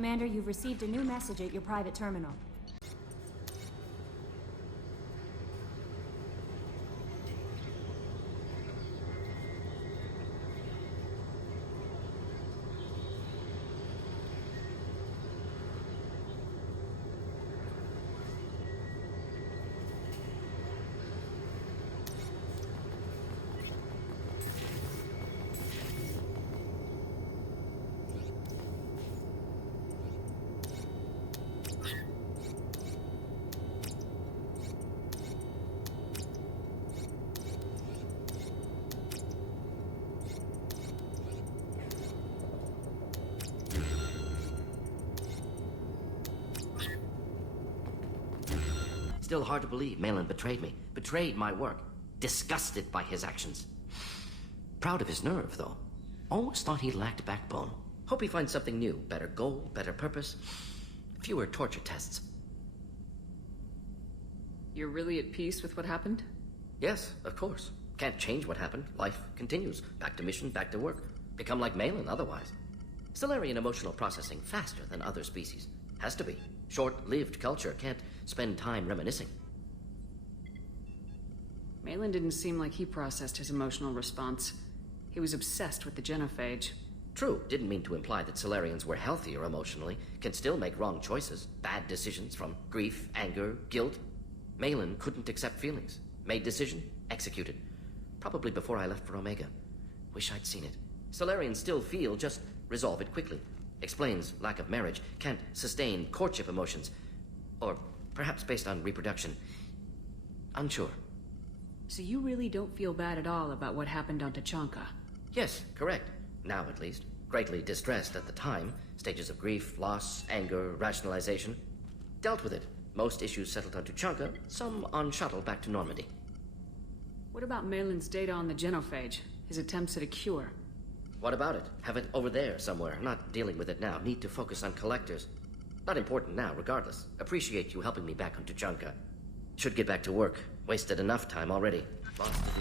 Commander, you've received a new message at your private terminal. Still hard to believe Malin betrayed me. Betrayed my work. Disgusted by his actions. Proud of his nerve, though. Always thought he lacked backbone. Hope he finds something new. Better goal, better purpose. Fewer torture tests. You're really at peace with what happened? Yes, of course. Can't change what happened. Life continues. Back to mission, back to work. Become like Malin otherwise. Stellarian emotional processing faster than other species. Has to be. Short-lived culture can't spend time reminiscing. Malin didn't seem like he processed his emotional response. He was obsessed with the genophage. True, didn't mean to imply that Solarians were healthier emotionally, can still make wrong choices, bad decisions from grief, anger, guilt. Malin couldn't accept feelings. Made decision, executed. Probably before I left for Omega. Wish I'd seen it. Solarians still feel, just resolve it quickly. Explains lack of marriage, can't sustain courtship emotions. Or perhaps based on reproduction. Unsure. So you really don't feel bad at all about what happened on Tachanka? Yes, correct. Now at least. Greatly distressed at the time. Stages of grief, loss, anger, rationalization. Dealt with it. Most issues settled on Tachanka, some on shuttle back to Normandy. What about Malin's data on the genophage? His attempts at a cure? What about it? Have it over there somewhere. Not dealing with it now. Need to focus on collectors. Not important now, regardless. Appreciate you helping me back on Tachanka. Should get back to work. Wasted enough time already. Lots to do.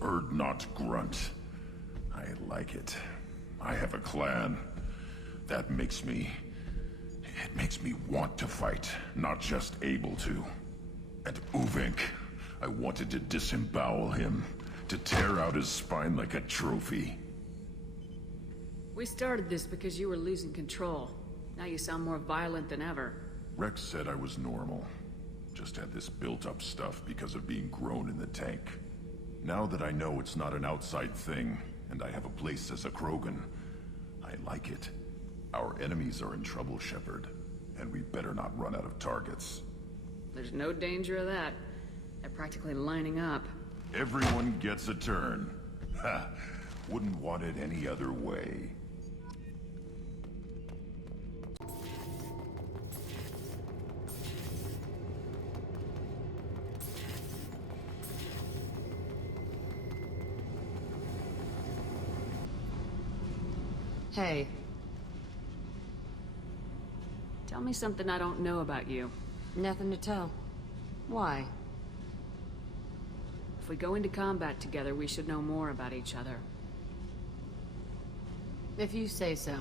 Bird not grunt. I like it. I have a clan. That makes me... It makes me want to fight, not just able to. And Uvink, I wanted to disembowel him, to tear out his spine like a trophy. We started this because you were losing control. Now you sound more violent than ever. Rex said I was normal. Just had this built-up stuff because of being grown in the tank. Now that I know it's not an outside thing, and I have a place as a Krogan, I like it. Our enemies are in trouble, Shepard, and we better not run out of targets. There's no danger of that. They're practically lining up. Everyone gets a turn. Ha! Wouldn't want it any other way. Hey. Tell me something I don't know about you. Nothing to tell. Why? If we go into combat together, we should know more about each other. If you say so.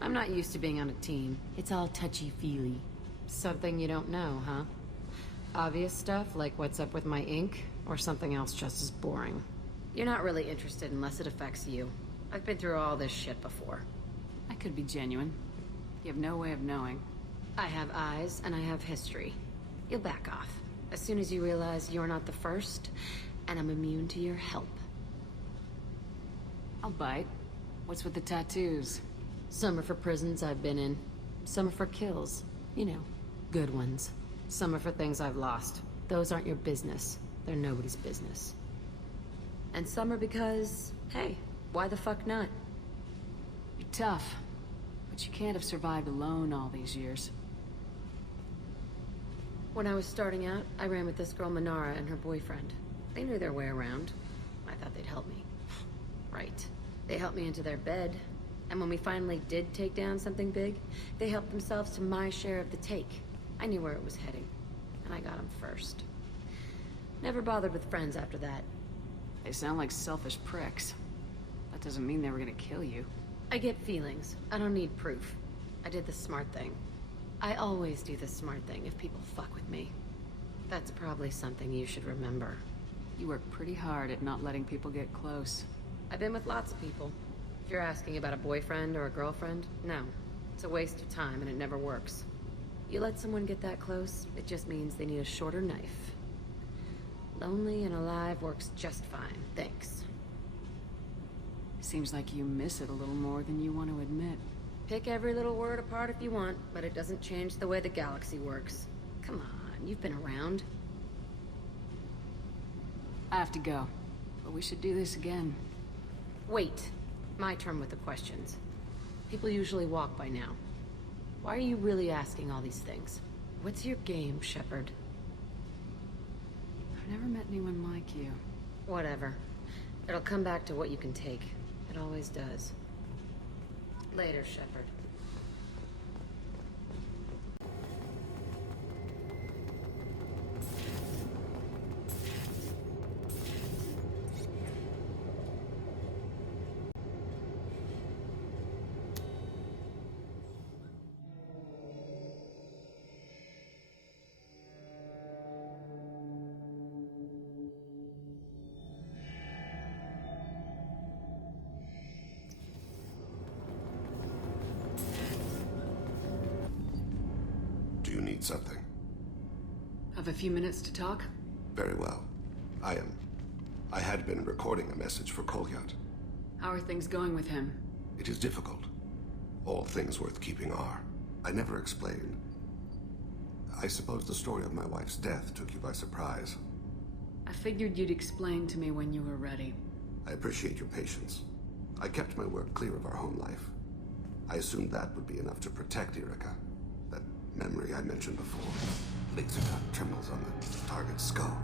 I'm not used to being on a team. It's all touchy-feely. Something you don't know, huh? Obvious stuff, like what's up with my ink, or something else just as boring? You're not really interested unless it affects you. I've been through all this shit before. I could be genuine. You have no way of knowing. I have eyes, and I have history. You'll back off. As soon as you realize you're not the first, and I'm immune to your help. I'll bite. What's with the tattoos? Some are for prisons I've been in. Some are for kills. You know, good ones. Some are for things I've lost. Those aren't your business. They're nobody's business. And some are because, hey, why the fuck not? You're tough, but you can't have survived alone all these years. When I was starting out, I ran with this girl Manara and her boyfriend. They knew their way around. I thought they'd help me. Right. They helped me into their bed, and when we finally did take down something big, they helped themselves to my share of the take. I knew where it was heading, and I got them first. Never bothered with friends after that. They sound like selfish pricks. That doesn't mean they were gonna kill you. I get feelings. I don't need proof. I did the smart thing. I always do the smart thing if people fuck with me. That's probably something you should remember. You work pretty hard at not letting people get close. I've been with lots of people. If you're asking about a boyfriend or a girlfriend, no. It's a waste of time and it never works. You let someone get that close, it just means they need a shorter knife. Lonely and alive works just fine, thanks. Seems like you miss it a little more than you want to admit. Pick every little word apart if you want, but it doesn't change the way the galaxy works. Come on, you've been around. I have to go, but we should do this again. Wait. My turn with the questions. People usually walk by now. Why are you really asking all these things? What's your game, Shepard? I've never met anyone like you. Whatever. It'll come back to what you can take. It always does. Later, Shepard. Do you need something? Have a few minutes to talk? Very well. I had been recording a message for Kolyat. How are things going with him? It is difficult. All things worth keeping are. I never explained. I suppose the story of my wife's death took you by surprise. I figured you'd explain to me when you were ready. I appreciate your patience. I kept my work clear of our home life. I assumed that would be enough to protect Erica. That memory I mentioned before. Laser gun trembles on the target's skull.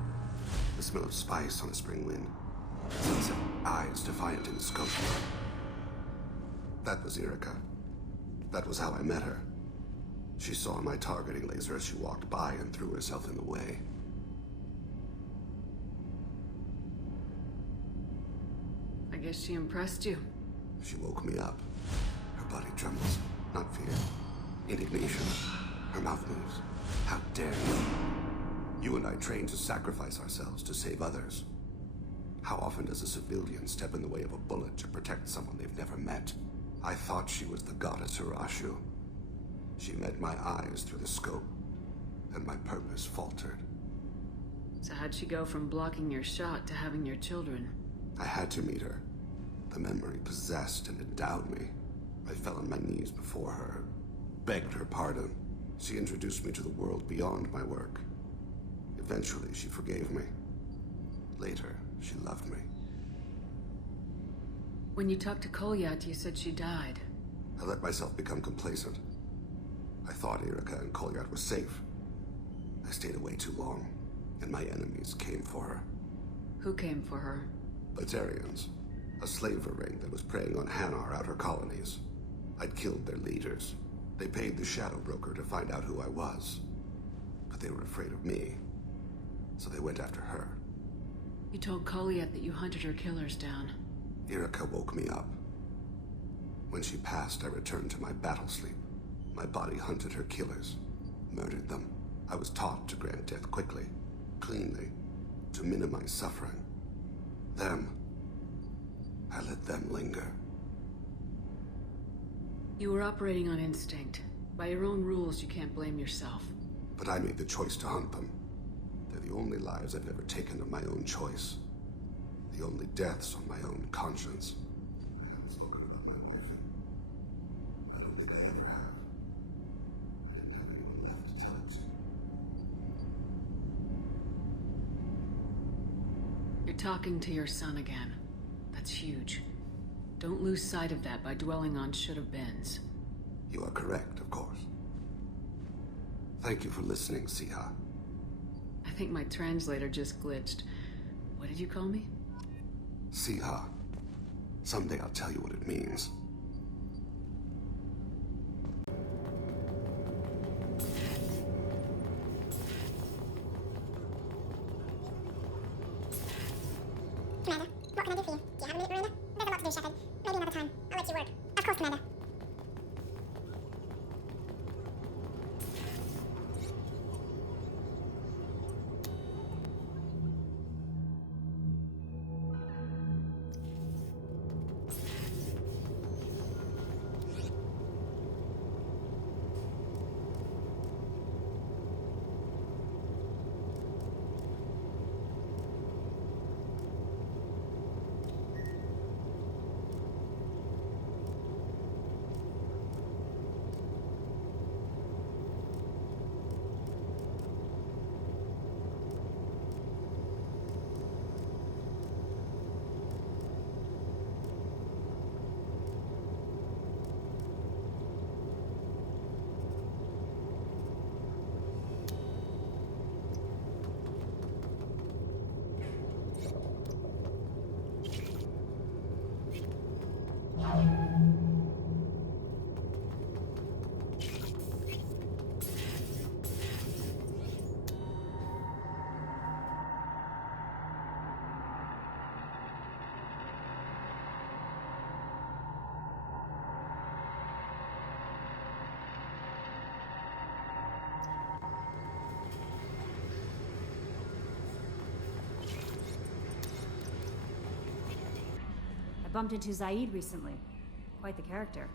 The smell of spice on a spring wind. Sunset eyes defiant in the scope. That was Erica. That was how I met her. She saw my targeting laser as she walked by and threw herself in the way. I guess she impressed you. She woke me up. Her body trembles. Not fear. Indignation. Her mouth moves. How dare you? You and I trained to sacrifice ourselves to save others. How often does a civilian step in the way of a bullet to protect someone they've never met? I thought she was the goddess Urashu. She met my eyes through the scope, and my purpose faltered. So how'd she go from blocking your shot to having your children? I had to meet her. The memory possessed and endowed me. I fell on my knees before her, begged her pardon. She introduced me to the world beyond my work. Eventually, she forgave me. Later, she loved me. When you talked to Kolyat, you said she died. I let myself become complacent. I thought Erica and Kolyat were safe. I stayed away too long, and my enemies came for her. Who came for her? Batarians, a slaver ring that was preying on Hanar outer colonies. I'd killed their leaders. They paid the Shadow Broker to find out who I was. But they were afraid of me, so they went after her. You told Kolyat that you hunted her killers down. Erica woke me up. When she passed, I returned to my battle sleep. My body hunted her killers, murdered them. I was taught to grant death quickly, cleanly, to minimize suffering. I let them linger. You were operating on instinct. By your own rules, you can't blame yourself. But I made the choice to hunt them. They're the only lives I've ever taken of my own choice. The only deaths on my own conscience. I haven't spoken about my wife in... I don't think I ever have. I didn't have anyone left to tell it to. You're talking to your son again. That's huge. Don't lose sight of that by dwelling on should-have-beens. You are correct, of course. Thank you for listening, Siha. think my translator just glitched. What did you call me? Siha. Someday I'll tell you what it means. Commander, what can I do for you? Do you have a minute, Marina? There's a lot to do, Shepard. Maybe another time. I'll let you work. Of course, Commander. I bumped into Zaheed recently. Quite the character.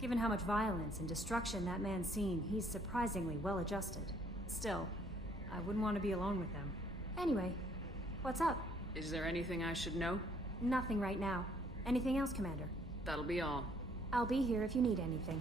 Given how much violence and destruction that man's seen, he's surprisingly well adjusted. Still, I wouldn't want to be alone with him. Anyway, what's up? Is there anything I should know? Nothing right now. Anything else, Commander? That'll be all. I'll be here if you need anything.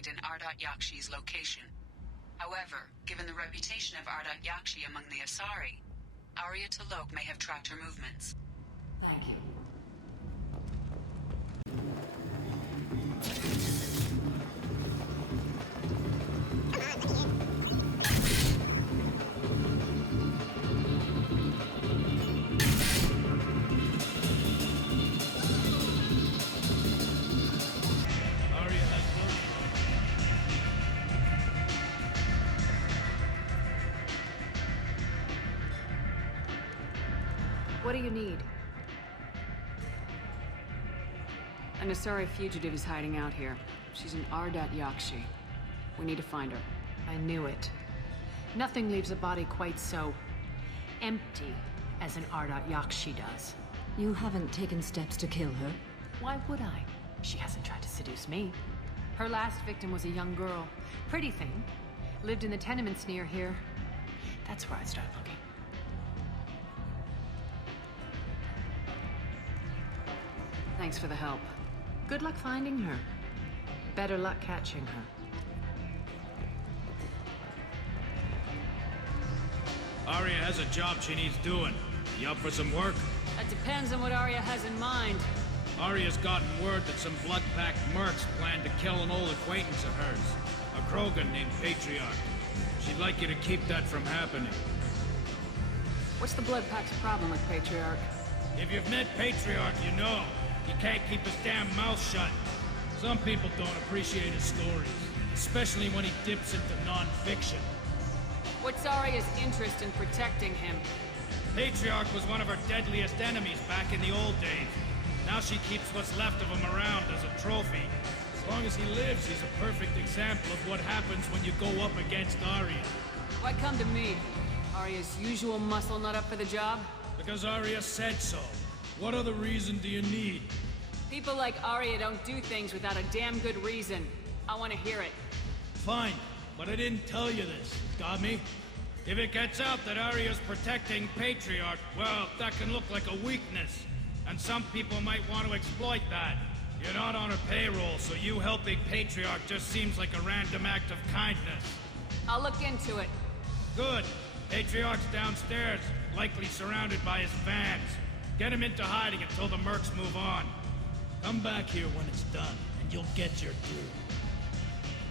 In Ardat Yakshi's location. However, given the reputation of Ardat Yakshi among the Asari, Aria T'Loak may have tracked her movements. Thank you. What do you need? An Asari fugitive is hiding out here. She's an Ardat Yakshi. We need to find her. I knew it. Nothing leaves a body quite so empty as an Ardat Yakshi does. You haven't taken steps to kill her? Why would I? She hasn't tried to seduce me. Her last victim was a young girl. Pretty thing. Lived in the tenements near here. That's where I started looking. Thanks for the help. Good luck finding her. Better luck catching her. Aria has a job she needs doing. You up for some work? That depends on what Aria has in mind. Aria's gotten word that some blood-packed mercs plan to kill an old acquaintance of hers. A Krogan named Patriarch. She'd like you to keep that from happening. What's the Blood Pack's problem with Patriarch? If you've met Patriarch, you know. He can't keep his damn mouth shut. Some people don't appreciate his stories. Especially when he dips into non-fiction. What's Aria's interest in protecting him? Patriarch was one of her deadliest enemies back in the old days. Now she keeps what's left of him around as a trophy. As long as he lives, he's a perfect example of what happens when you go up against Aria. Why come to me? Aria's usual muscle not up for the job? Because Aria said so. What other reason do you need? People like Aria don't do things without a damn good reason. I want to hear it. Fine, but I didn't tell you this. Got me? If it gets out that Aria's protecting Patriarch, well, that can look like a weakness. And some people might want to exploit that. You're not on her payroll, so you helping Patriarch just seems like a random act of kindness. I'll look into it. Good. Patriarch's downstairs, likely surrounded by his fans. Get him into hiding until the mercs move on. Come back here when it's done, and you'll get your due.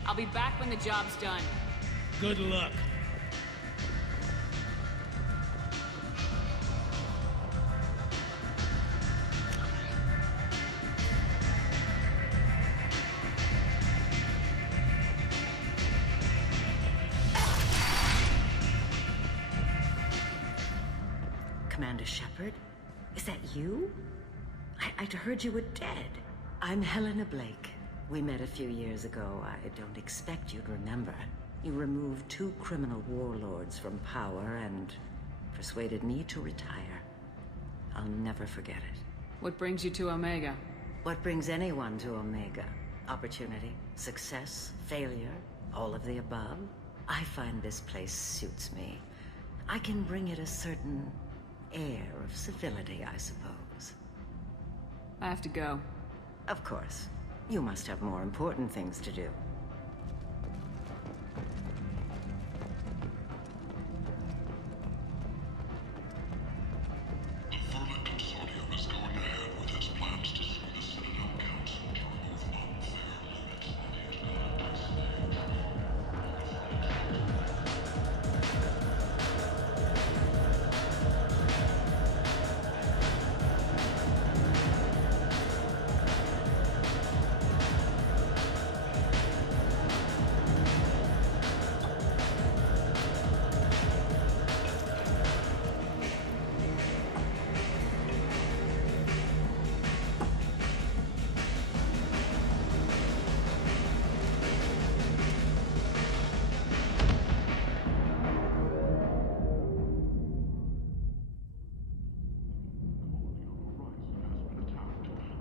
I'll be back when the job's done. Good luck. Commander Shepard? Is that you? I'd heard you were dead. I'm Helena Blake. We met a few years ago. I don't expect you'd remember. You removed 2 criminal warlords from power and persuaded me to retire. I'll never forget it. What brings you to Omega? What brings anyone to Omega? Opportunity, success, failure, all of the above? I find this place suits me. I can bring it a certain air of civility, I suppose. I have to go. Of course. You must have more important things to do. The Vermin Consortium is going ahead with its plans to sue the Citadel Council to remove unfair limits on the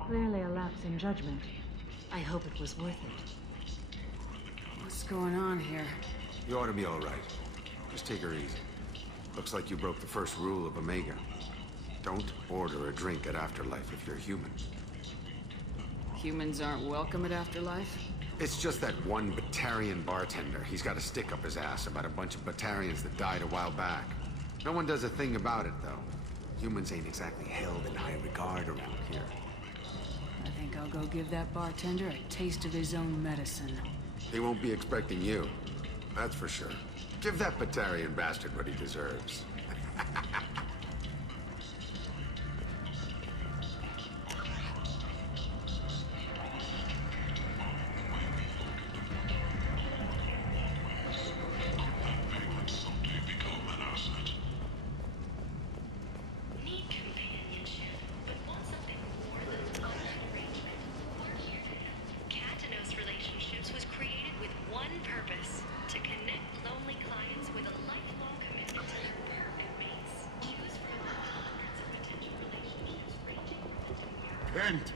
Clearly a lapse in judgment. I hope it was worth it. What's going on here? You ought to be all right. Just take her easy. Looks like you broke the first rule of Omega. Don't order a drink at Afterlife if you're human. Humans aren't welcome at Afterlife? It's just that one Batarian bartender. He's got a stick up his ass about a bunch of Batarians that died a while back. No one does a thing about it, though. Humans ain't exactly held in high regard around here. I think I'll go give that bartender a taste of his own medicine. He won't be expecting you. That's for sure. Give that Batarian bastard what he deserves. Need companionship, but want something more than an open arrangement? We're here to help. Katanos Relationships was created with one purpose: to connect lonely clients with a lifelong commitment to their perfect mates. Choose from hundreds of potential relationships ranging from Kent!